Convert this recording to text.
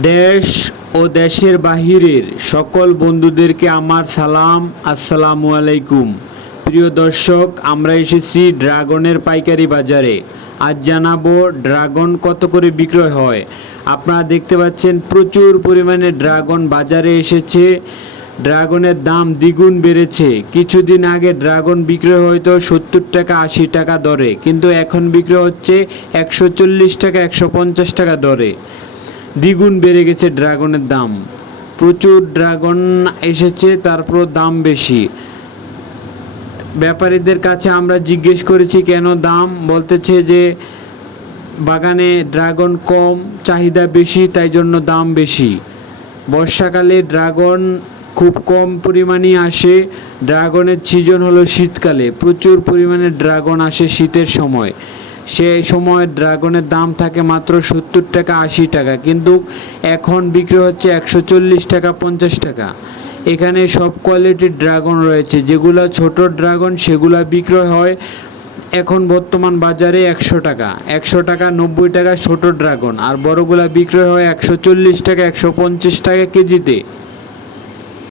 দেশ ও দেশের বাহিরের সকল বন্ধুদেরকে আমার সালাম, আসসালামু আলাইকুম। প্রিয় দর্শক, আমরা এসেছি ড্রাগনের পাইকারি বাজারে। আজ জানাব ড্রাগন কত করে বিক্রয় হয়। আপনারা দেখতে পাচ্ছেন প্রচুর পরিমাণে ড্রাগন বাজারে এসেছে। ড্রাগনের দাম দ্বিগুণ বেড়েছে। কিছুদিন আগে ড্রাগন বিক্রয় হয়তো সত্তর টাকা, আশি টাকা দরে, কিন্তু এখন বিক্রয় হচ্ছে একশো চল্লিশ টাকা, একশো পঞ্চাশ টাকা দরে। দ্বিগুণ বেড়ে গেছে ড্রাগনের দাম। প্রচুর ড্রাগন এসেছে তারপর দাম বেশি। ব্যাপারীদের কাছে আমরা জিজ্ঞেস করেছি, কেন দাম? বলতেছে যে, বাগানে ড্রাগন কম, চাহিদা বেশি, তাই জন্য দাম বেশি। বর্ষাকালে ড্রাগন খুব কম পরিমাণেই আসে। ড্রাগনের সিজন হলো শীতকালে। প্রচুর পরিমাণে ড্রাগন আসে শীতের সময়। সেই সময় ড্রাগনের দাম থাকে মাত্র সত্তর টাকা আশি টাকা, কিন্তু এখন বিক্রি হচ্ছে একশো চল্লিশ টাকা পঞ্চাশ টাকা। এখানে সব কোয়ালিটির ড্রাগন রয়েছে, যেগুলো ছোট ড্রাগন সেগুলো বিক্রয় হয় এখন বর্তমান বাজারে একশো টাকা। একশো টাকা, নব্বই টাকা ছোট ড্রাগন, আর বড়গুলা বিক্রয় হয় একশো চল্লিশ টাকা, একশো পঞ্চাশ টাকা কেজিতে।